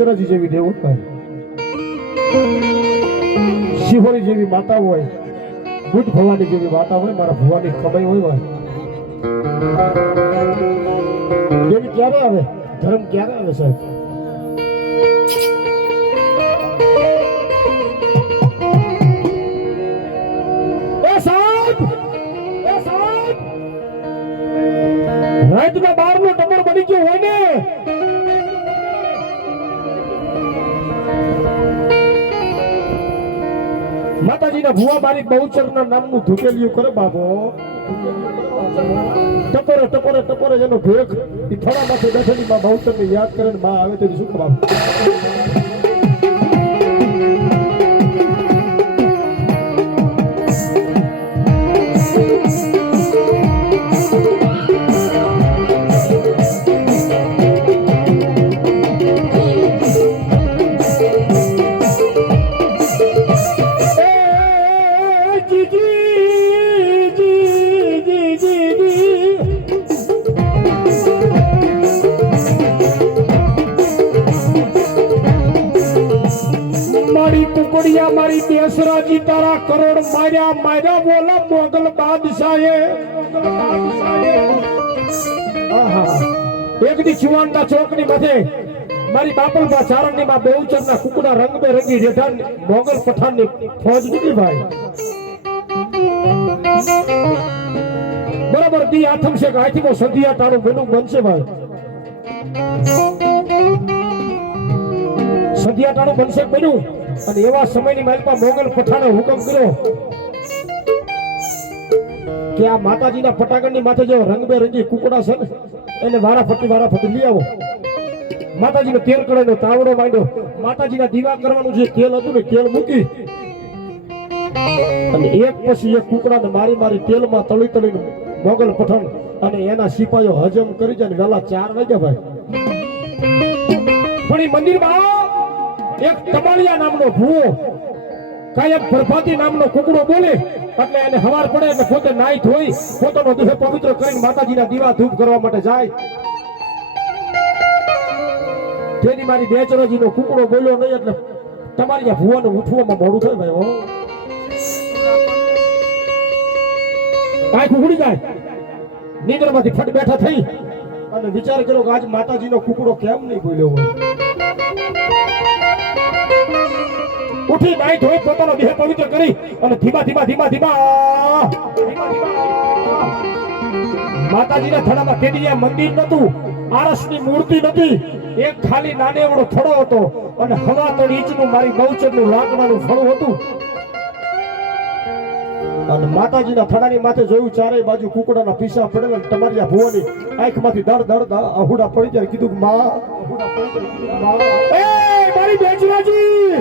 બેચરાજી જેવી દેવું હોય, શિહોરી જેવી માતા હોય, બુદ્ધ ભવાની જેવી માતા હોય, મારા ભુવાની કમાઈ હોય દેવી ક્યારે આવે? ધર્મ ક્યારે આવે સાહેબ? રાતના 12 નો ટપર બની ગયો હોય ને, માતાજીના ભુવા બારીક બહુચરના નામનું ધૂકેલિયું કરે બાબો. ટપોરે ટપોરે ટપોરે જેનો ભેખ એ થડામાંથી બેઠેલી માં બહુચરને યાદ કરે ને માં આવે તેથી શું બાબુ. મારી બેસરાજી તારા કરોડ માર્યા માર્યા બોલા મોગલ બાદશાહે. એક દી ચુવાનના ચોકની માથે મારી બાપલબા ચારણની માં બહુચરના કુકડા રંગબેરંગી રેઠા મોગલ પઠાણની ફોજ નીકળી ભાઈ. બરાબર દી આઠમ છે કે આથી સંધિયા ટાણું બનવું બનશે ભાઈ. સંધિયા ટાણું બનશે બન્યું. અને એવા સમયની માલપા મોગલ પઠાણે હુકમ કર્યો કે આ માતાજીના પટાગણની માથે જો રંગબેરંગી કુકડા છે ને એને વારાફરતી લઈ આવો. માતાજીનો તેલ કડેનો તાવડો માંડ્યો, માતાજીના દીવા કરવાનું જે તેલ હતું ને તેલ મૂકી અને એક પછી એક કુકડાને મારી તેલમાં તળી મોગલ પઠાણ અને એના સિપાહીઓ હજમ કરી જાય ને વેલા 4 વાગ્યા ભાઈ. પણ એ મંદિરમાં એક ટમાળિયા નામનો ભૂવો કાયમ પ્રભાતી નામનો કુકડો બોલે એટલે એને હવાર પડે એટલે પોતે નાઈ ધોઈ પોતાનો દેહ પવિત્ર કરીને માતાજીના દીવા ધૂપ કરવા માટે જાય. તેની મારી બેચરાજીનો કુકડો બોલ્યો નહીં એટલે ટમાળિયા ભૂવાને ઉઠવામાં મોડું થાય ભાઈ. આંખ ઉઘડી જાય, નીંદરમાંથી ફટ બેઠા થઈ અને વિચાર કર્યો કે આજ માતાજીનો કુકડો કેમ નહીં બોલ્યો હોય. ઉઠી નાઈ ધોઈ પોતાનો દેહ પવિત્ર કરી અને ધીમા માતાજીના થડામાં તેની મંદિર નતું, આરસની મૂર્તિ નથી, એક ખાલી નાને એવડો થડો હતો અને હવા 3 ઇંચનું મારી બહુચરનું લાકડાનું ફળું હતું. અને માતાજીના થડાની માથે જોયું ચારે બાજુ કુકડાના પીસા પડેલા, તમારી ભુવાની આંખમાંથી દડ આહુડા પડી જાય. કીધું માં મારી બેચરાજી,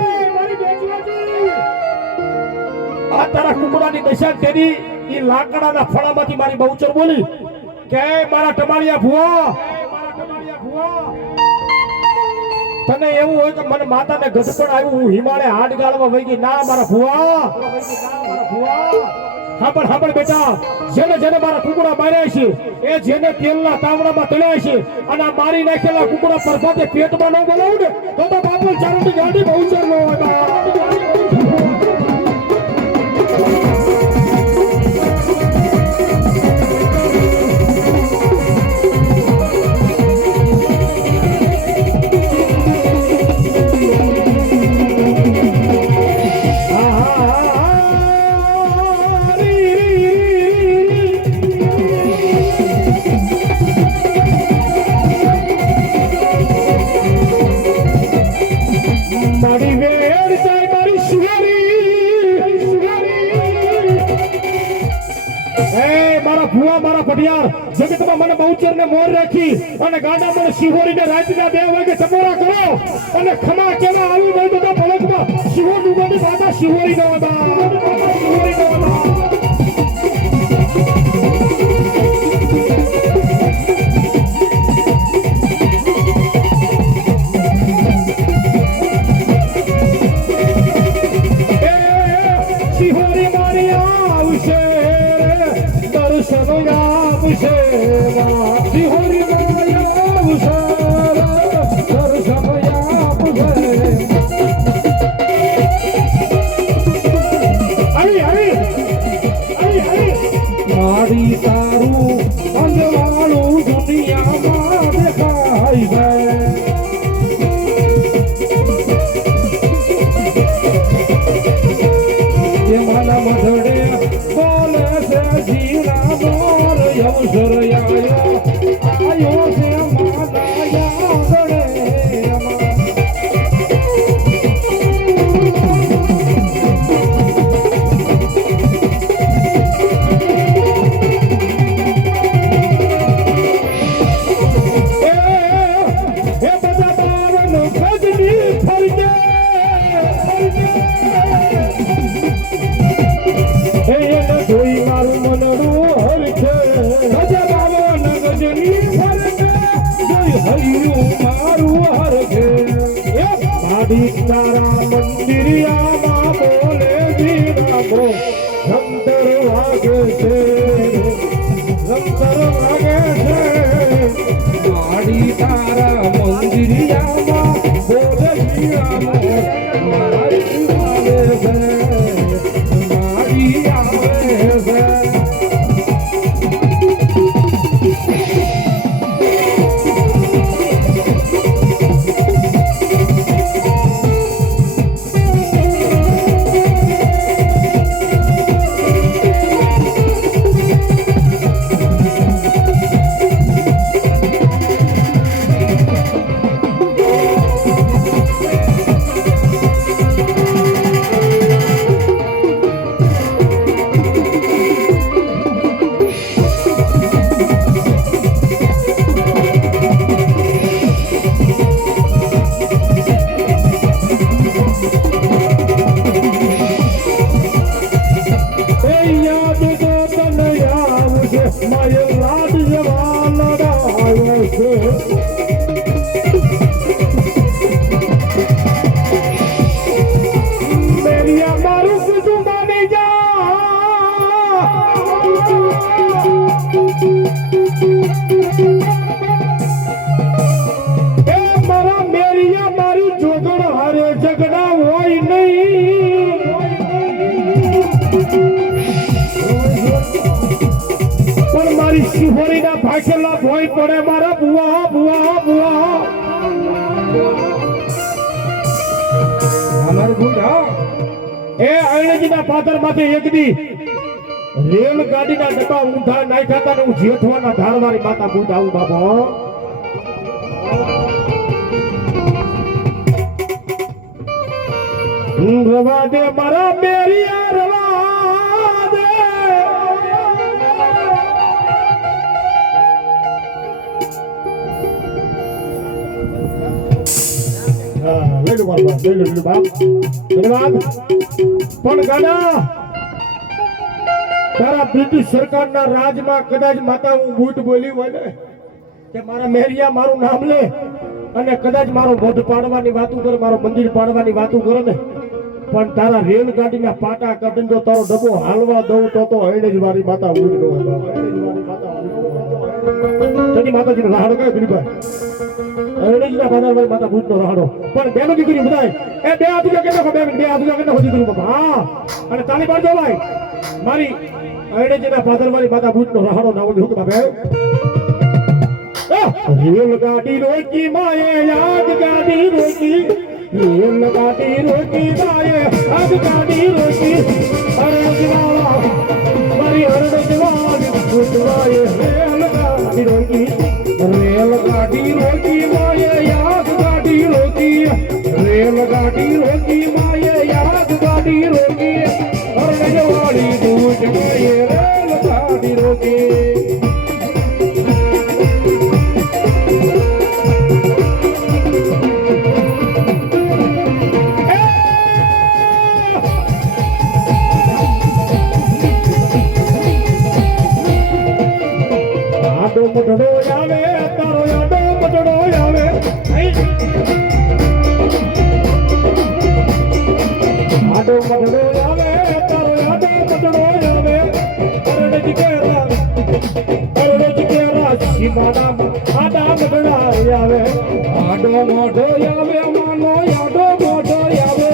આ તારા કુકડાની દશા તેની ઈ લાકડાના ફળામાંથી મારી બહુચર બોલી કે મારા ટમાળિયા ભુવા, તને એવું હોય કે મને માતાને ગઢપણ આવ્યું, હું હિમાલય હાડ ગાળવા વહી ગઈ. ના મારા ભુવા, સાંભળ બેટા, જેને મારા કુકડા માર્યા છે એ જેને તેલના તાવડામાં તળ્યા છે અને આ મારી નાખેલા કુકડા પરફાતે પેટમાં ન બોલાવું ને તો બાપુ ચારોની ગાડી બહુચર ન હોય. જગતમાં મને બહુચરને મોર રાખી અને ગાડા મને શિહોરીને રાતના 2 વાગે ટપોરા કરો અને ખમા કેવા આવી ગઈ તો પલકમાં શિહોર ડૂબાની બાધા શિહોરી નો શિહોરી મારી આવશે દર્શન આવશે. શિહોરી માયા ઉષારા દર્શન આવશે. જીવડામાં દેખાય જાય માના મઢડે બોલે છે જીવડા મોર અવસર આયો આયો છે માના યાદડે જોઈ મારું મનડું હરખે ગજા બાવન ગજની ફરકે જોઈ હરિયું મારું હરખે માડી તારા મંદિરિયામાં બોલે જીરામો રમતર વાગે છે રમતર વાગે છે માડી તારા મંદિરિયામાં બોલે જીરામો મારી વાગે છે મારી આવે શિહોરીના ભાષેલા ભોય પડે મારા બુઆ બુઆ બુઆ અમાર ગુડા એ અણજીના પાદરમાંથી એક દી રેલ ગાડીના ડબ્બા ઊંધા નાખ્યા હતા ને હું જેઠવાના ધારવારી માતા ગુડા આવું બાબો રવા દે મારા મેરિયા રવા દે પણ ગાના તારા બ્રિટિશ સરકારના રાજમાં કદાચ માતા હું બૂટ બોલી હોય ને કે મારા મેરિયા મારું નામ લે અને કદાચ મારો વધ પાડવાની વાતું કરે મારો મંદિર પાડવાની વાતું કરે ને પણ તારા રેલગાડીના પાટા કાઢીને જો તારો ડબ્બો હાલવા દઉં તો હૈડે જ મારી માતા બૂટ નો હોય તેની માતાજીનો રાહડો કયો ગરીબાઈ એડેજના બાદરવાળી માતા ભૂતનો રાહડો પણ બેનો દીકરી બધાય એ બે હાથ ઉજા કેનો બે હાથ ઉજા કેનો હોજી કરું હા અને તાલી પાડજો ભાઈ મારી એડેજના બાદરવાળી માતા ભૂતનો રાહડો નાવો જો બાબે રેલ ગાડી રોકી માએ યાદ ગાડી રોકી રેલ ગાડી રોકી માએ યાદ ગાડી રોકી અરે જીવાળા મારી હરડ જીવાળી ભૂતવાએ રેલ ગાડી રોકી રેલ ગાડી રોકી માએ યાદ ગાડી રોકી રેલ ગાડી રોકી માએ યાદ ગાડી રોકી હરડ જીવાળી ભૂતવાએ રેલ ગાડી રોકી મઢડો આવે તારો યાદો મઢડો આવે આડો મઢડો આવે તારો યાદો મઢડો આવે અરડજ કેરા સીમાડા આડા મઢડા આવે આડો મોઢો આવે માનો યાદો મોઢો આવે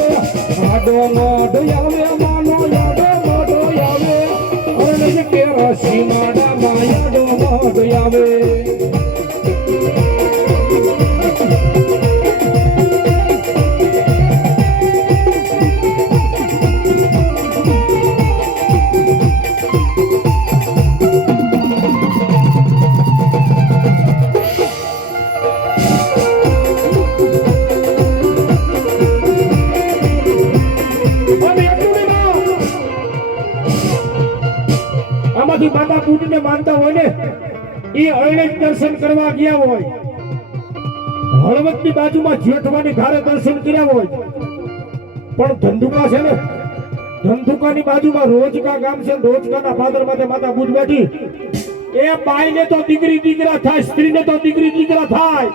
આડો મોઢો આવે માનો યાદો મોઢો આવે અરડજ કેરા સીમાડા માં યાદો મોઢો આવે બુદ્ધને માનતા હોય ને એ અરણે દર્શન કરવા ગયા હોય, હળવદની બાજુમાં જેઠવાની ધારે દર્શન કર્યા હોય, પણ ધંધુકા છે ને, ધંધુકાની બાજુમાં રોજકા ગામ છે, રોજકાના પાદરમાં માતા બુદ્ધ બેઠી. એ બાઈને તો દીકરી દીકરા થાય, સ્ત્રીને તો દીકરી દીકરા થાય,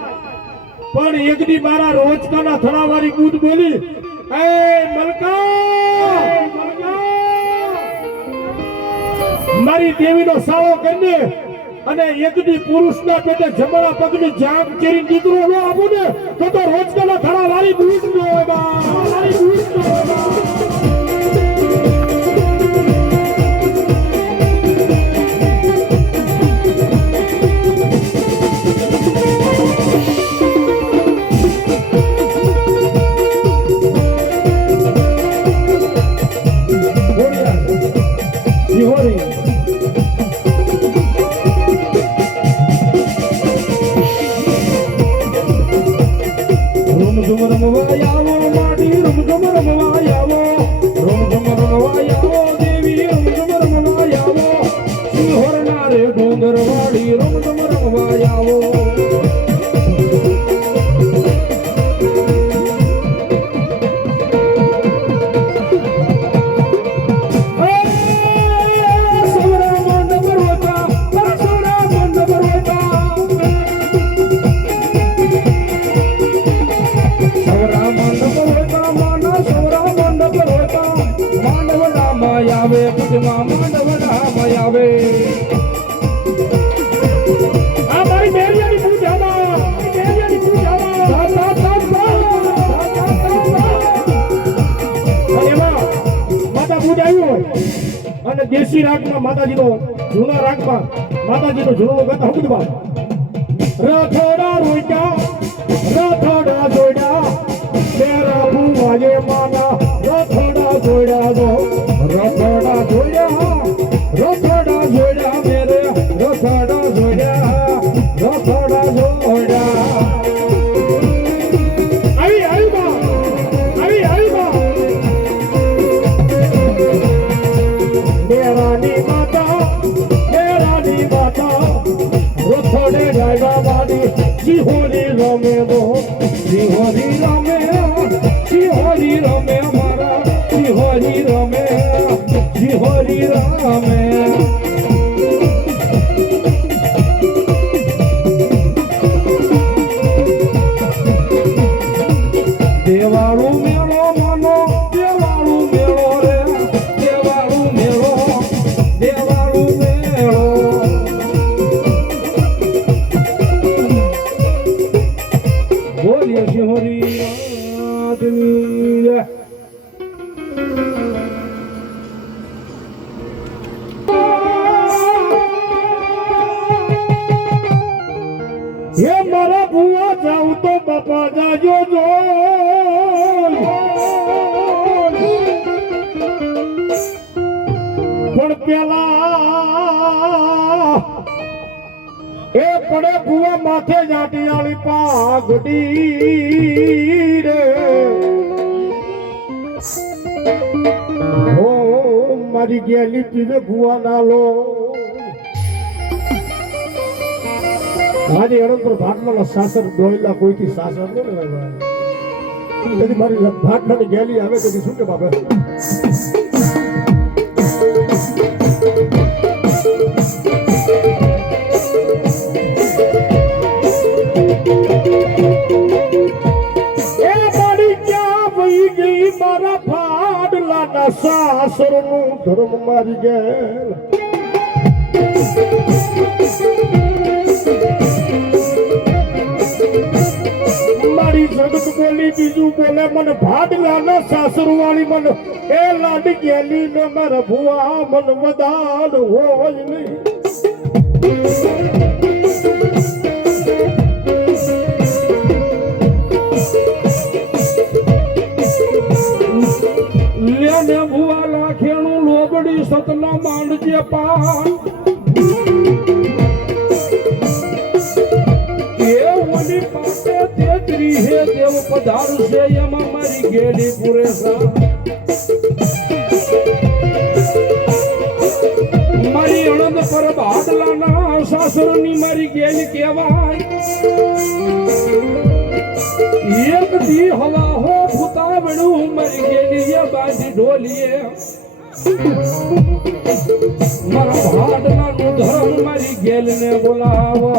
પણ એક દી મારા રોજકાના થડાવાળી બુદ્ધ બોલી, એ મલકા મારી દેવીનો સાળો કરીને અને એક દી પુરુષના પેટે જમણા પગની જામ ચેરી દીકરો ન આપું ને તો રોજકાના થડાવાળી બુદ્ધ નો હોય બા, વાળી બુદ્ધ નો હોય બા. અને દેશી રાગમાં માતાજીનો જૂના રાગમાં માતાજીનો જૂનો ગાતા હકુદબા રથોડા રોઈટા રથોડા જોડ્યા તેરા ભુવાજે માના રથોડા જોડ્યા ગો રથોડા જોડ્યા રથોડા જોડ્યા મેરે રથોડા જોડ્યા રથોડા જોડ્યા Sihori rame do, Sihori rame, Sihori rame amara, Sihori rame, Sihori rame. Devalu melo mano, Devalu melo re, Devalu melo, Devalu melo. ये मारा बुआ जाऊं तो बापा जाजो जो पण पेला ए पड़े बुआ माथे जाटी वाली पागड़ी रे ओ मारी गेली पीवे बुआ नालो આજે અણંતર ભાટલાનો શાસન ડોયલા કોઈથી શાસન ન લેવાય. તેથી મારી ભાટલાની ગેલી આવે તેથી શું કે બાપે એ મારી ક્યાં વહી ગઈ મારા ભાટલાના શાસનનું ધર્મ મારી ગયેલ. મારી જગત બોલી બીજું બોલે મને ભાડલાના સાસરુ વાળી મને એ લાડી ગેલી ને મારા ભુવા મન વદાન હોય નહીં. લેને ભુવા લાખેણું લોબડી સતનો માંડજે પાન પાસે તેત્રી હે દેવ પધાર છે એમાં મારી ગેડી પુરેસા મારી અણંદ પર સાસરની મારી ગેલી કહેવાય એક દી હવા હો ફૂતાવડું મારી ગેલી બાજી ઢોલીએ મારા ભાડના નું ધર્મ મારી ગેલને બોલાવો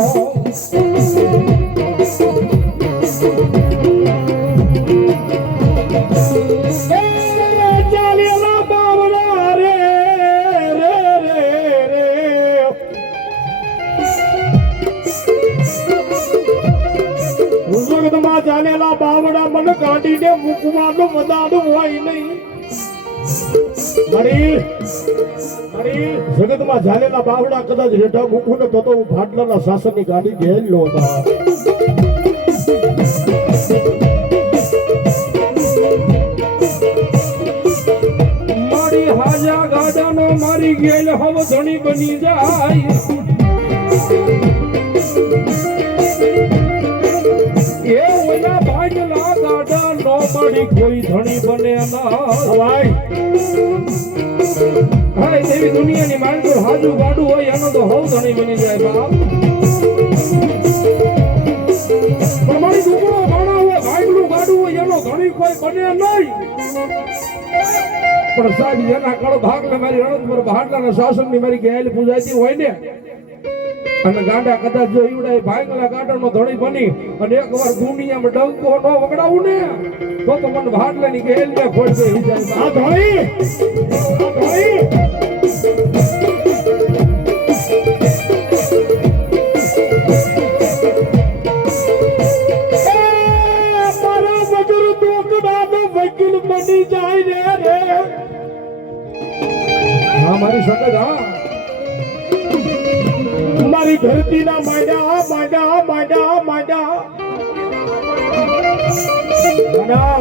ચાલેલા બાવડા રે રે રે રે જગતમાં ચાલેલા બાવડા મને કાઢીને મૂકવાનું મદાડું હોય નહીં જગતમાં ઝાલેલા બાવડા કદાચ રેઠા મૂકું ને તો હું ભાટલાના શાસનની ગાડી ઘેર લો મારી હાજા ગાડાનો મારી ગેલ હવ ધણી બની જાય એ ઓલા ભાગલા ગાડા નો મારી કોઈ ધણી બને ના ભાઈ હા એવી દુનિયાની માણસો હાજુ ગાડું હોય એનો તો હવ ધણી બની જાય બાપ પણ મારી દુકડો માણા હોય ભાગલું ગાડું હોય એનો ધણી કોઈ બને નહીં પણ સાહેબ જેના કળ ભાગલે મારી રણતપુર ભાટલાના શાસનની મારી ગેલ પૂજાતી હોય ને અને ગાંડા કદાચ જો ઈવડાય ભાગલા ગાડાનો ધણી બની અને એકવાર દુનિયામાં ડંકો ન વગડાવું ને તો મને ભાટલાની ગેલ ને ખોટ દે જાય આ ધણી બની જાય રે હા મારી સંગત હા મારી ધરતીના માંડા માંડા માંડા માંડા ગાડા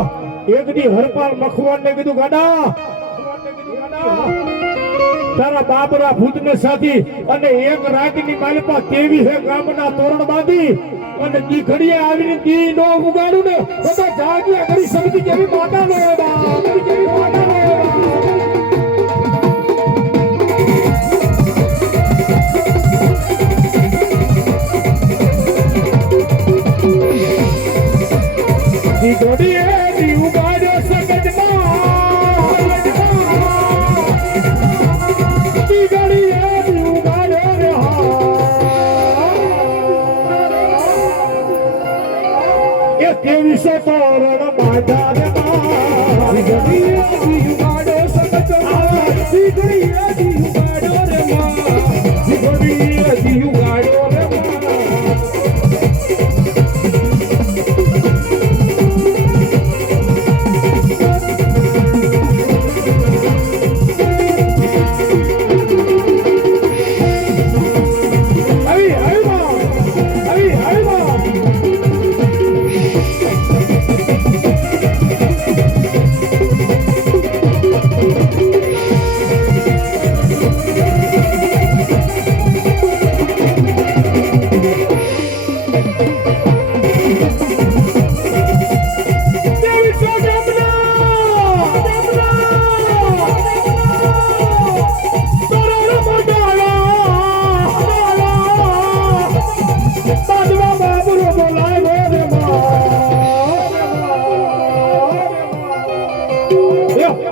એક દી હરપાલ મખવાન ને કીધું ગાડા તારા બાબરા ભૂતને સાથી અને એક રાતની માલિપા કેવી હે ગામના તોરણ બાંધી અને દી ઘડીએ આવીને દી નો ઉગાડું ને બધા જાગ્યા કરી શકતી કેવી માતા નો કેવી માતા નો દી ઘડીએ દી ઉગાડ્યો સગજમાં દી ઘડીએ દી ઉગાડ્યો રે એ કેવી સો તોરણ બાંધા રે દી ઘડીએ દી ઉગાડ્યો સગજમાં દી ઘડીએ દી ઉગાડ્યો રે દી ઘડીએ દી ઉગાડ્યો રે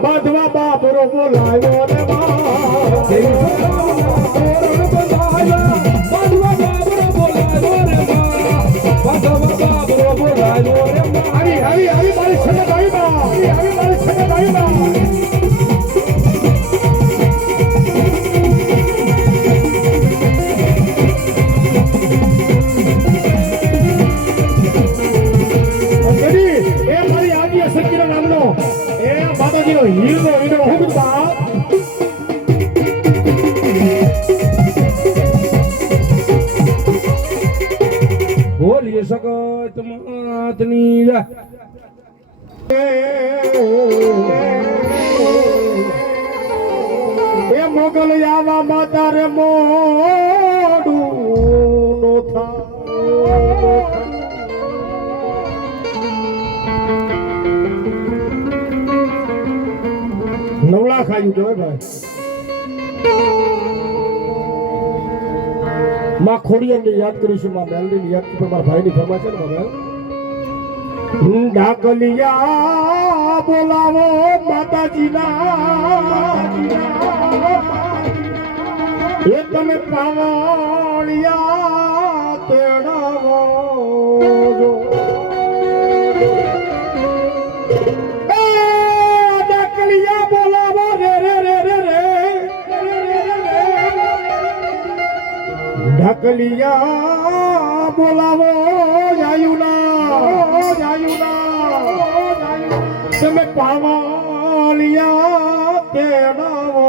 બાંધવા બાબરો બોલાયો રે આવી મારી છગત આવી મારી છગત આવી હીરો હીરો હુકમા બોલીએ સગત માતની જા એ મોગલ આવા માતા રે મોડું નો થા નવલા ખાયું જોય ભાઈ માં ખોડિયાને યાદ કરીશું, માં મેલડીને યાદ કરી, મારા ભાઈની ફરમાય છે ને મારા ડાકલિયા બોલાવો માતાજીના એ તમે પાવળિયા તેડાવો એ ડાકલિયા બોલાવો રે રે રે રે રે ડાકલિયા બોલાવો તમે પાવળિયા તેડાવો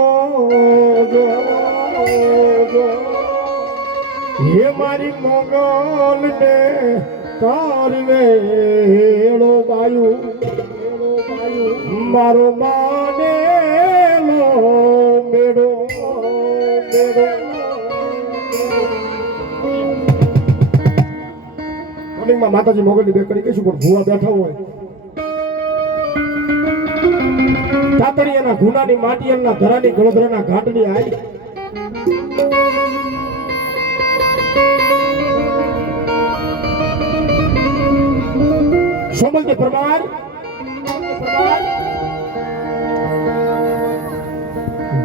હે મારી મોગલ ને તારવેળો બાયું મારો માનેલો મેળો માતાજી મોગલની બે કરી કહીશું, પણ ભૂવા બેઠા હોય તાતણીયાના ગુનાની માટીયલના ધરાની ગળધરાના ઘાટની આઈ સોમલજી પરમાર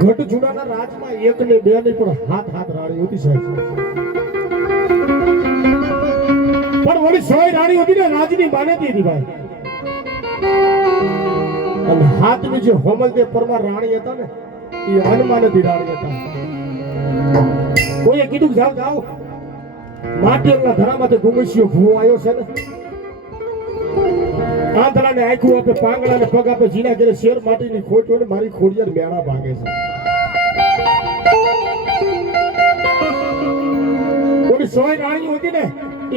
ગઢ જુનાના રાજમાં એક ને બે ની પણ હાથ રાણી હતી સાહેબ, પણ વળી સોય રાણી હતી ને રાજની માનેતી હતી ભાઈ, અને હાથની જે હોમલદેવ પરમાર રાણી હતા ને એ હનુમાનથી રાણી હતા. કોઈએ કીધું જાવ જાવ માટીના ધરામાંથી ગુમસ્યો ભૂવો આવ્યો છે ને, આંધળાને આંખું આપે, પાંગડાને પગ આપે, જીના ઘરે શેર માટીની ખોટ હોય ને મારી ખોડિયાર મેળા ભાગે છે. ઓલી સોય રાણી હતી ને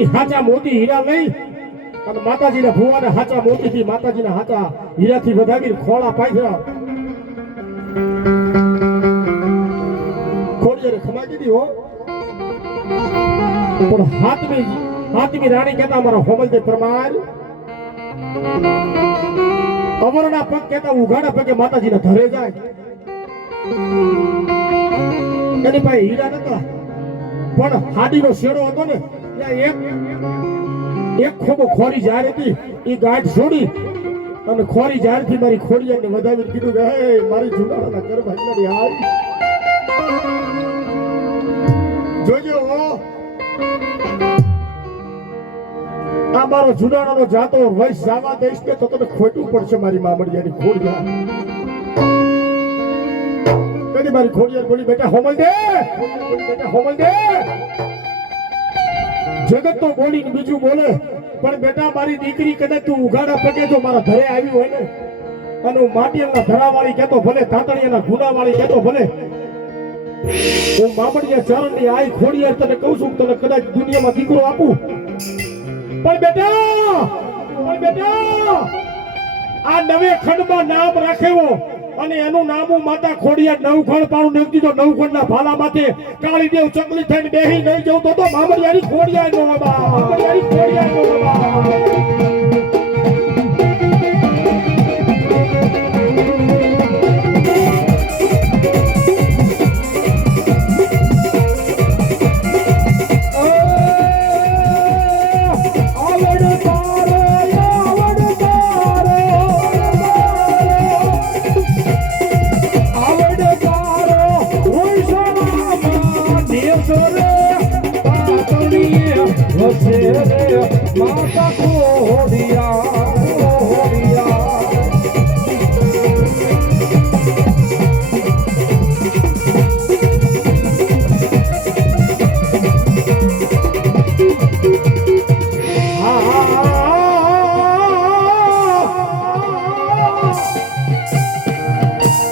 એ હાચા મોતી હીરા લઈ અને માતાજીના ભુવાને હાચા મોતીથી માતાજીના હાચા હીરાથી વધાવી ખોળા પાથર્યા. ખોડિયારે ખમા દીધી હો, પણ હાથમી રાણી કહેતા અમારા હોમલદેવ પરમાર અમરના પગ કહેતા ઉઘાડા પગે માતાજીના ધરે જાય. એની પાસે હીરા નતા પણ હાડીનો શેડો હતો ને એક ખોબો ખોરી જાર હતી, એ ગાંઠ છોડી અને ખોરી જાર થી મારી ખોડિયાને વધાવી કીધું કે હે મારી જુનાળાના ઘર ભાઈ આવી જોજો હો, આ મારો જુનાળાનો જાતો વૈશ જાવા દઈશ કે તો તને ખોટું પડશે મારી મામડિયાની ખોડિયા. કદી મારી ખોડિયા બોલી બેટા હોમલદે જગત તો બોલીને બીજું બોલે, પણ બેટા મારી દીકરી કદાચ તું ઉઘાડા પગે જો મારા ઘરે આવી હોય ને અને હું માટીના ધરાવાળી કહેતો ભલે, તાતણીયાના ગુનાવાળી કહેતો ભલે, હું મામડિયા ચરણની આઈ ખોડિયાર તને કહું છું તને કદાચ દુનિયામાં દીકરો આપું, પણ બેટા આ નવે ખંડમાં નામ રાખ્યો અને એનું નામું માતા ખોડિયાર નવખંડ પાણું નાખી દીધો. નવખંડના ભાલા માથે કાળી દેવ ચકલી થઈને બેહી નહીં જવું તો મામડિયારી ખોડિયાર નો માતા ખોડિયા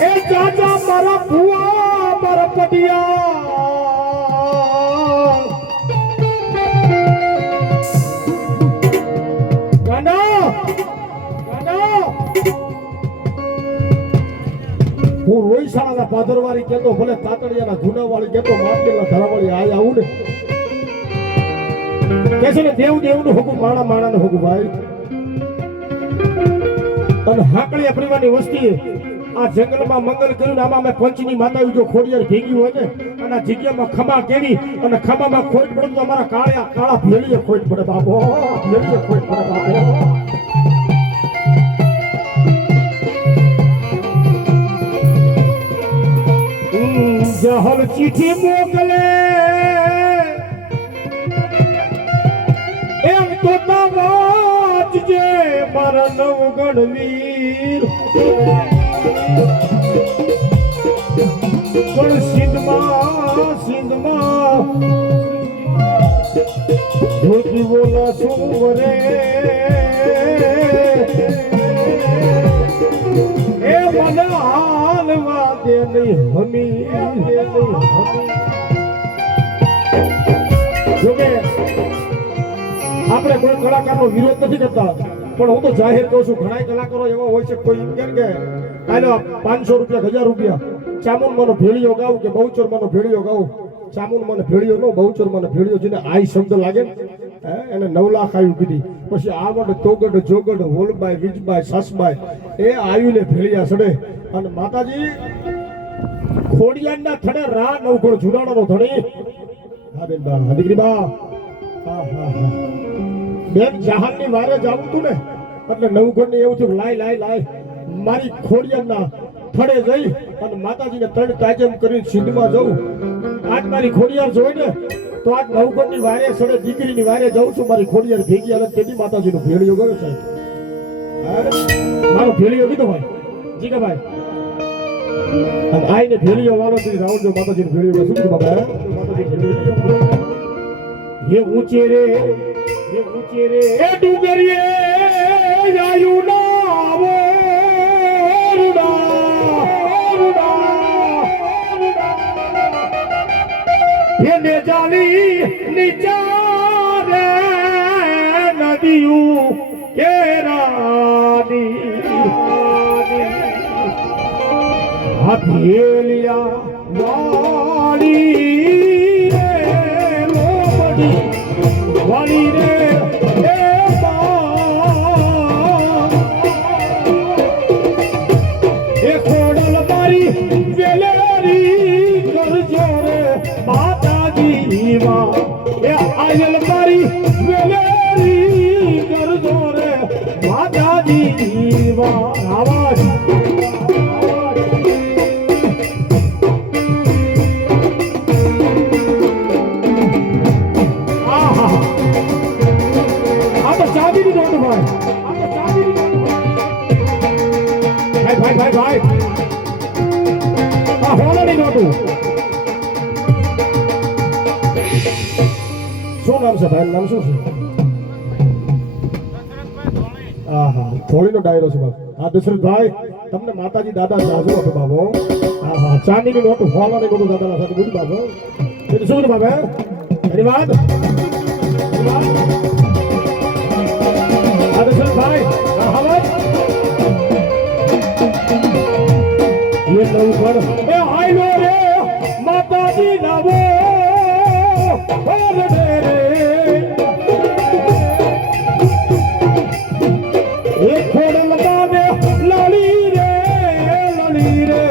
એ ચાચા મારા ભુવા મારા પટિયા હું રોઈશાળાના પાદરવાળી કેતો ભલે તાતડિયાના ગુનાવાળી કેતો માટેલા ધરાવાળી આય આવું ને કે છે ને દેવનું હુકમ માણાનું હુકમ ભાઈ. અને હાકળિયા પરિવારની વસ્તી આ જંગલમાં મંગલ કર્યું ને આમાં મેં પંચની માતા જો ખોડિયાર ભેગી હોય ને અને આ જગ્યામાં ખમા કેવી અને ખમામાં ખોટ પડે તો અમારા કાળા ભેળીએ ખોટ પડે બાપો ભેળીએ ખોટ પડે બાપો જહલ ચીઠી મોકલે એમ તો વાંચજે મારા નવગણ વીર પણ સિંધમાં ધોતી બોલા સુવરે એ મને હાલવા દે નહીં હમી જોકે આપણે કોઈ કલાકારનો વિરોધ નથી કરતા પણ હું તો જાહેર કહું છું ઘણા કલાકારો એવા હોય છે કોઈ એમ કે કાલે 500 રૂપિયા 1000 રૂપિયા ચામુન મને ભેળીઓ ગાવું કે બહુચર મને ભેળીઓ ગાવું ચામુન મને ભેળીઓ નો બહુચર મને ભેળીઓ જેને આઈ શબ્દ લાગે ને એને 9 લાખ આવ્યું કીધી પછી આવડ તોગડ જોગડ હોલબાઈ વીજબાઈ સાસબાઈ એ આયુને ભેળિયા સડે અને માતાજી ખોડિયારના થડે રા નવગણ જુડાણાનો ધણી હા બેન બા દીકરી બા હા હા હા બેન જહાનની વારે જાવું તું ને એટલે નવગણને એવું થયું લાય મારી ખોડિયારના થડે જઈ અને માતાજીને ત્રણ તાજમ કરીને સિંધમાં જવું આજ મારી ખોડિયાર જોઈ ને તો આજ નવગણની વારે સડે દીકરીની વારે જાઉં છું મારી ખોડિયાર ભેગી અને તેની માતાજીનો ભેળિયો ગયો સાહેબ મારો ભેળિયો કીધો ભાઈ જીકા ભાઈ અને આઈને ભેળિયો વાળો થી રાવણજો માતાજીનો ભેળિયો શું કીધું બાબા હે ઊંચે રે એ ડુંગરીએ આયુ નાવો એને જાલી નિચારે નદીયું કેરાની હથેલિયા વાળી રે લોબડી વાળી રે એ ખોડલ મારી વેલેરી કરજો રે માતાજી માં એ આયલ મારી વેલેરી કરજો રે માતાજી માં આવાજ ભાઈ આ હોલાની નોટું શું નામ છે ભાઈ નામ શું છે હા થોડીનો ડાયરો છે બાબુ હા દશરથભાઈ તમને માતાજી દાદા સાજુ આપે બાબો હા ચાંદીની નોટું હોલાની નોટું દાદાના સાથે બધું બાબુ એટલે શું બાબે એની વાત હા દશરથભાઈ હા ભાઈ ये नौकर ए आइलो रे माताजी नावो और रे ए खोडल बाने लाली रे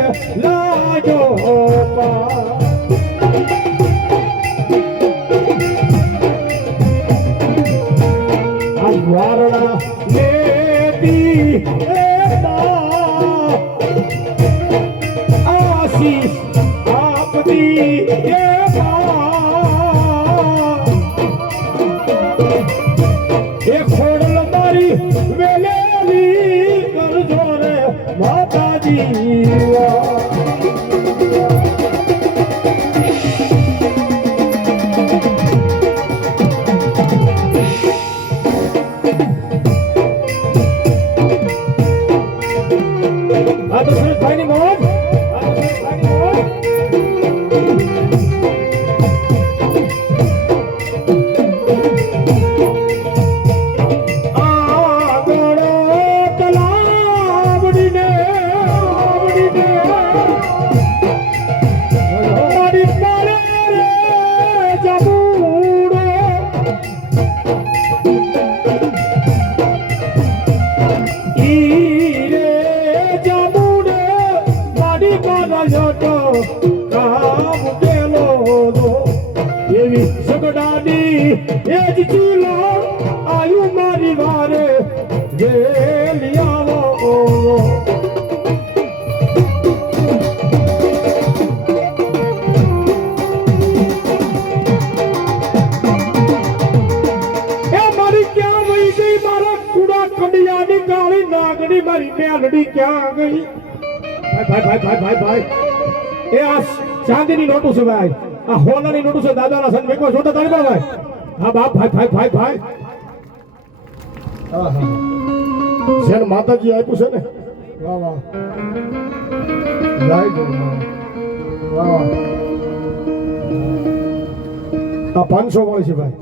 लाजो पा वारणा लेती ए आपदी ये ये खोडल मारी वेलेली करजो रे माताजी भाई ने मोहन મારે વેલી આવો નાગણી મારી મેલડી ક્યાં ગઈ ભાઈ એ આ ચાંદીની નોટું છે ભાઈ આ હોનાની નોટું છે દાદાના સંગ મેકો છોટા તારી ભાઈ હા બાપ ભાઈ આહા જેન માતાજી આપ્યું છે ને વાહ વાહ લાઈ ગયો વાહ આ 500 વાળી છે ભાઈ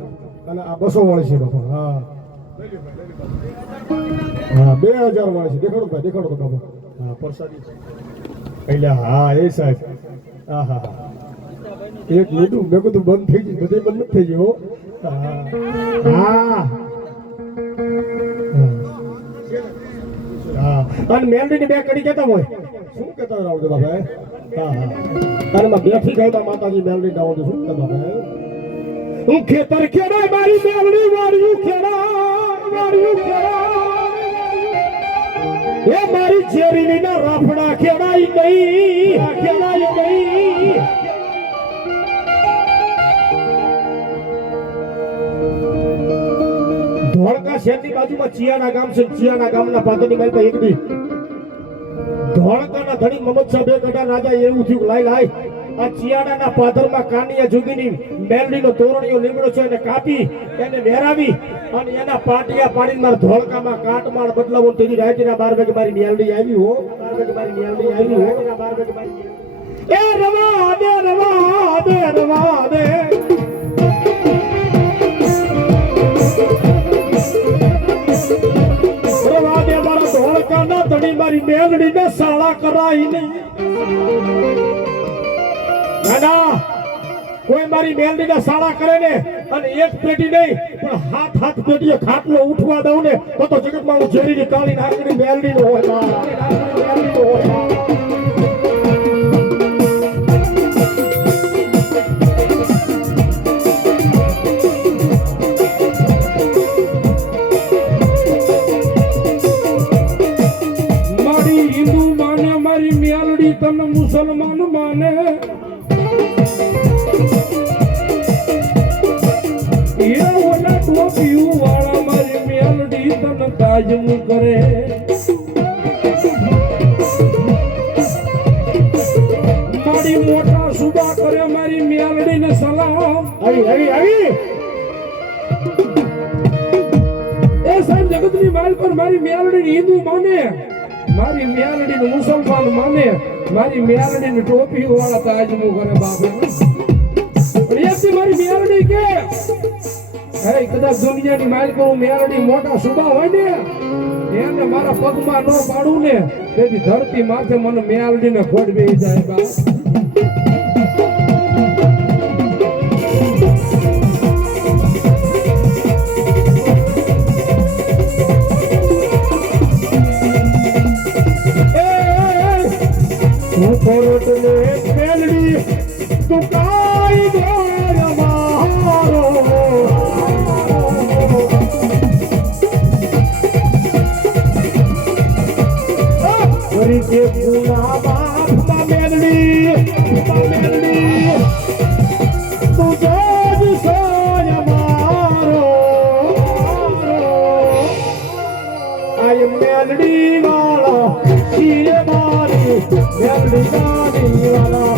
અને આ 200 વાળી છે બાપા હા હા 2000 વાળી છે દેખાડો તો બાબા હા પરસાદી એટલે હા એ સાહેબ આહા એક લીધું મેં કીધું બંધ થઈ ગયું બધે બંધ થઈ ગયું હા અને મેલડીની બે કડી કેતા હોય શું કેતા હોય રાવણ બાબા હા અને માં બેઠી ગઈ માતાજી મેલડી ના શું કેતા બાબા હું ખેતર ખેડા મારી મેલડી વાળ્યું ખેડા એ મારી ચેરીની ના રાફડા ખેડાઈ ગઈ ધોળકા શહેરની બાજુમાં ચિયાના ગામ છે ચિયાના ગામના પાદરની મારી પાસે એક દી ધોળકાના ધણી મમદ શાહ બે ગઢા રાજા એવું થયું લાઈ આ ચિયાડાના પાદરમાં કાનિયા જોગીની મેલડીનો તોરણીયો લીમડો છે એને કાપી એને વેરાવી અને એના પાટિયા પાડીને મારા ધોળકામાં કાટમાળ બદલાવો તેની રાત્રિના 12 વાગે મારી મેલડી આવી હો 12 વાગે મારી મેલડી આવી હો 12 વાગે મારી એ રવા દે મારા ધોળકાના ધણી મારી મેલડીને સાળા કરાઈ નહીં ના કોઈ મારી મેલડીના સાળા કરે ને અને એક પેટી નહીં પણ હાથ પેટીએ ખાટલો ઉઠવા દઉં ને તો જગતમાં હું ઝેરીની કાળી નાકડી મેલડી નો હોય મારી હિન્દુ માને મારી મેલડી તને મુસલમાન માને વાળા મારી મેલડી તને તાજમ કરે મારી મોટા સુબા કરે મારી મેલડી ને સલામ આવી એ સાહેબ જગતની માલ પર મારી મેલડી હિન્દુ માને મારી મેલડી ને મુસલમાન માને મારી મેલડી ને ટોપી વાળા તાજમ કરે બાપે મારી મેલડી કે હે કદાચ દુનિયાની માલિક હું મેલડી મોટા સુબા હોય ને એને મારા પગમાં ન પાડું ને તેથી ધરતી માથે મને મેલડીને ખોટ બેસી જાય બા હું કોરટ ને મેલડી તું કાઈ ગોર મારો કે પૂરા બાપમાં મેલડી તું જોજ સોય મારો આય મેલડી વાળો શિય મારી મેલડી ગાની વાળા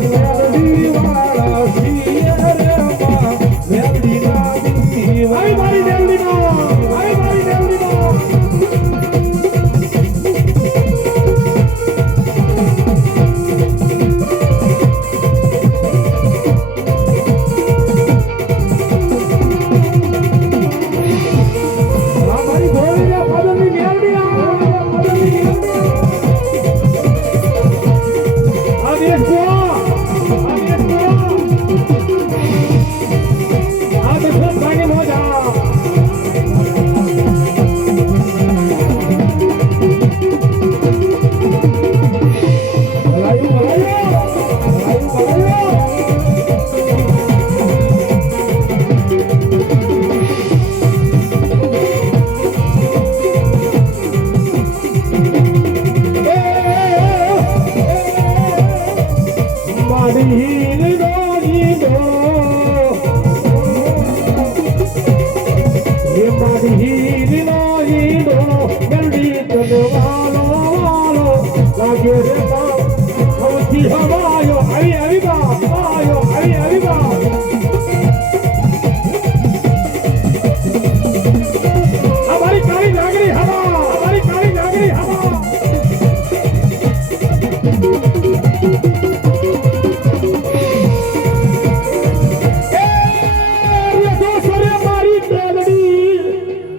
મેલડી વાળા શિય રે મા મેલડી ગાની આય મારી મેલડી નો આય મારી મેલડી નો Yes, boy!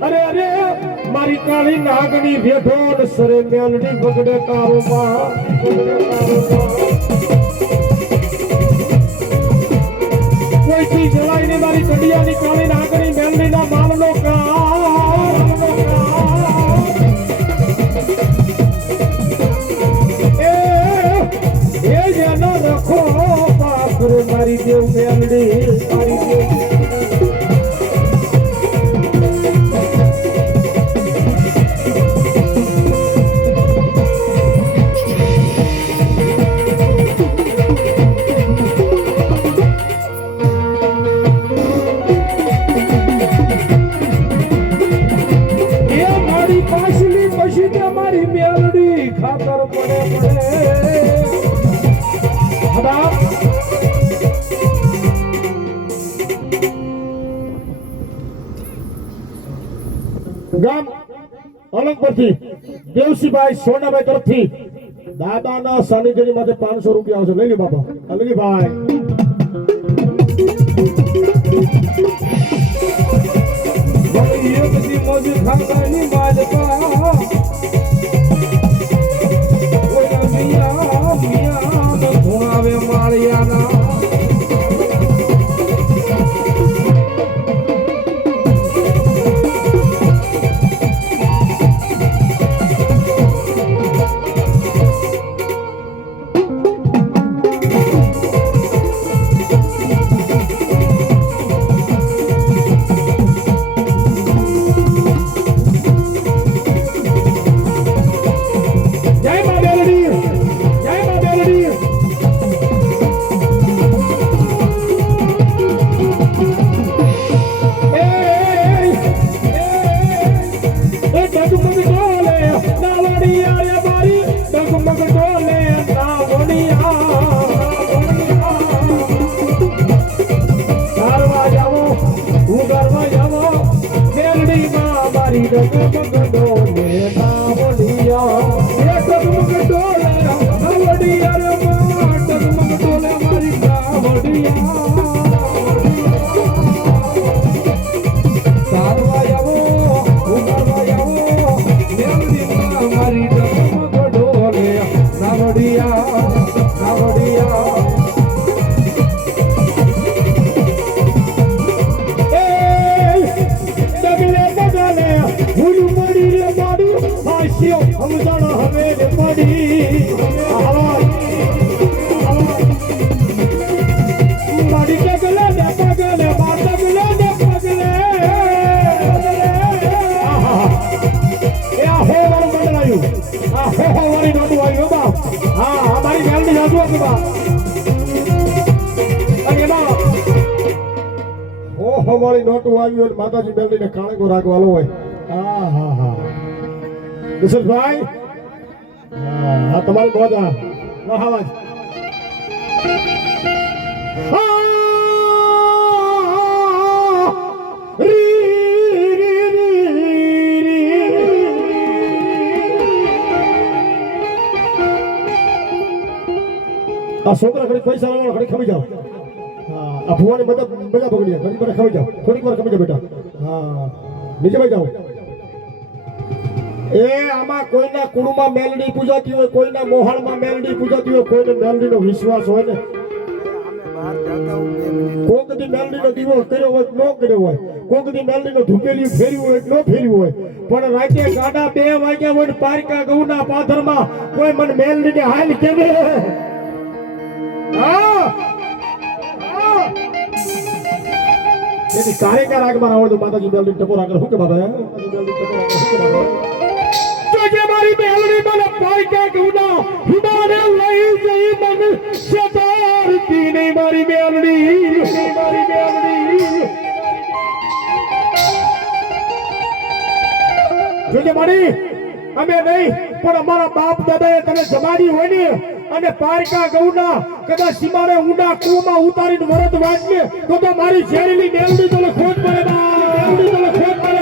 અરે અરે મારી કાળી નાગની વેઢો ને સરે મેલડી બગડે તારોમાં કોઈથી જલાય ને મારી કડિયાની કાળી નાગની મેલડીના માલનો એ જેનો રખો બાપ રે મારી દેવ મેલડી મારી દેવ ગામ અલંગપુરથી દેવસીભાઈ સોનાભાઈ તરફથી દાદાના સાનિધ્યની માટે 500 રૂપિયા આવશે. લઈ લે બાપા. અલગીભાઈ મોજી ખાનદાની માલકા ઓલા મિયા મિયા ધોણાવે માળિયાના વાળી નોટું આવ્યું એટલે માતાજી મેલડીને કાણકો રાખવાનો હોય. હા હા હા દશરથભાઈ, હા તમારી મોજા વાહ આ છોકરા ઘડી પૈસા લાવવાનો ઘડી ખમી જાઓ. આ ભુવાની મજા બગડી ઘડી પર ખમી જાઓ. થોડીક વાર ખમી જાઓ બેટા. હા નીચે બેસી જાઓ. એ આમાં કોઈના કુળમાં મેલડી પૂજાતી હોય, કોઈના મોહાળમાં મેલડી પૂજાતી હોય, કોઈને મેલડીનો વિશ્વાસ હોય ને કોકદી મેલડીનો દીવો કર્યો હોય ન કર્યો હોય, કોકદી મેલડીનો ધૂપેલી ફેર્યું હોય ન ફેર્યું હોય, પણ રાતે ગાડા 2 વાગ્યા હોય પારકા ગૌના પાથરમાં કોઈ મને મેલડીને હાલ કેવે. એની કાર્યકાર આગમાં આવડતો માતાજી મેલડી ટપોર આગળ શું કે બાબા મારી મેલડી મને પારકા ગૌના હિમાને લઈ જઈ મને સતારતી નહીં મારી મેલડી મારી મેલડી જોજે મારી અમે નહીં પણ અમારા બાપ દાદાએ તને જમાડી હોય ને અને પારકા ગૌના કદાચ સીમાડે ઊંડા કૂવામાં ઉતારીને વરત વાંચીએ તો મારી ઝેરીલી મેલડી તો ખોટ પડે મેલડી તો ખોટ પડે.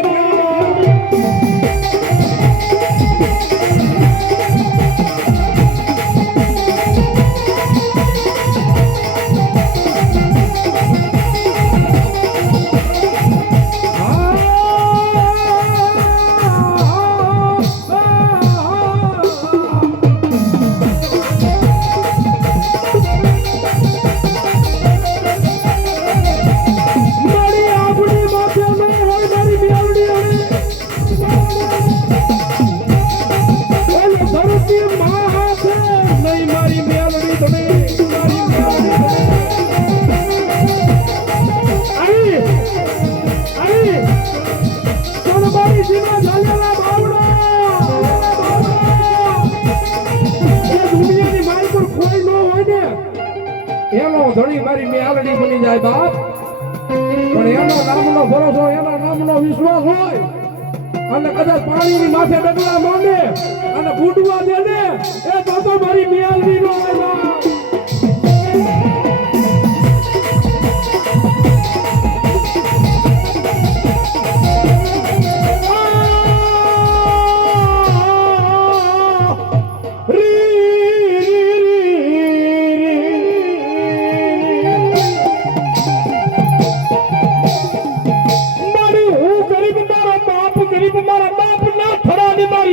ઓલી ધરતી માથે નહીં મારી મેલડી તમે મારી મેલડી આવી આવી સોનબાઈ જીવા ઝાલેલા બાવડા એ દુનિયાની મારી પર કોઈ ન હોય ને એનો ધણી મારી મેલડી બની જાય બાપ પણ એનો નામનો ભરોસો એના નામનો વિશ્વાસ હોય અને કદાચ પાણીની માથે ડગલા માંડે અને બુડવા દે ને એ તો મારી મેલડી નો હોય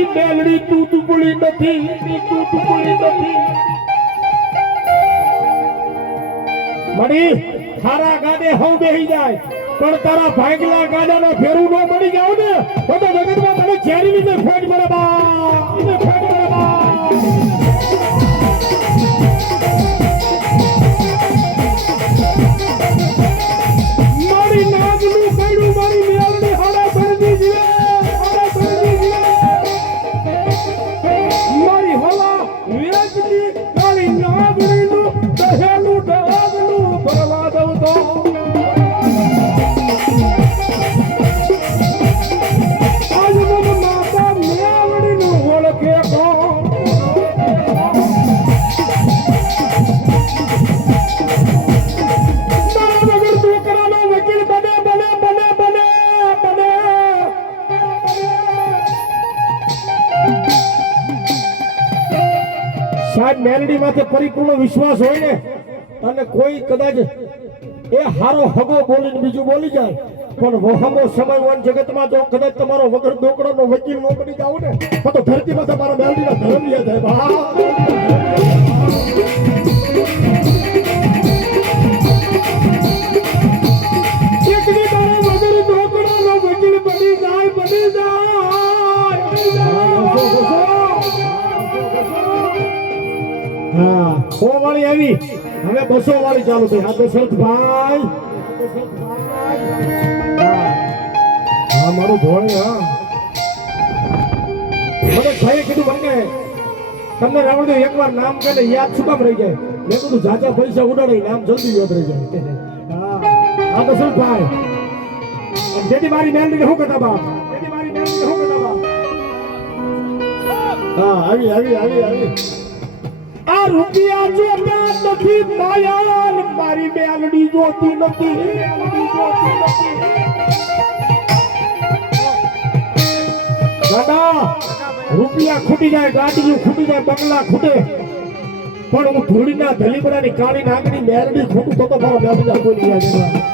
મેલડી તું ટુકડી નથી મળી થારા ગાડે હવ બેહી જાય પણ તારા ભાગલા ગાડાનો ફેરું ન મળી જાવ ને તો જગતમાં તને ચેરી રીતે ફેટ મળે મારી નાગનું કઈડું મારી મેલડી હાડા ભરતી જીવે મારી હોલા વેચની કાળી નાગણીનું દહેલું ડાગલું ભરવા દઉં તો આજ મને માતા મેલડીનું ઓળખે કોણ મારા વગર છોકરાનો વકીલ બને સાહેબ મેલડી માથે પરિપૂર્ણ વિશ્વાસ હોય ને અને કોઈ કદાચ એ હારો હગો બોલીને બીજું બોલી જાય પણ વહામો સમય વન જગતમાં જો કદાચ તમારો વગર દોકડાનો વકીલ ન બની જાવ ને તો ધરતીમાં તમારા મેલડીના ધર્મ યાદ થાય એકની તારા વગર દોકડાનો વકીલ બની જાય હા 100 વાળી આવી હવે 200 વાળી ચાલુ થઈ આ દશરથભાઈ હા મારું ભોળે હા મને ભાઈએ કીધું મને તમને રાવણ એકવાર નામ કહીને યાદ શું કામ રહી જાય મેં કીધું જાજા પૈસા ઉડાડે નામ જલ્દી યાદ રહી જાય હા આ દશરથભાઈ જેથી મારી મેલડી શું કરતા બાપ હા આવી આ રૂપિયા જોતા નથી માયા મારી મેલડી જોતી નથી દાદા રૂપિયા ખૂટી જાય ગાડીઓ ખૂટી જાય બંગલા ખૂટે પણ હું ધૂળીના ધલીપરાની કાળી નાગની મેલડી ખૂટું તો મારા મેલડી કોઈ નહીં આવે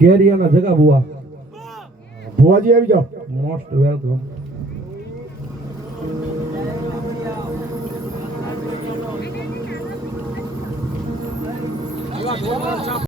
કેરિયાના જગા બુઆ ભુવાજી આવી જાઓ મોસ્ટ વેલકમ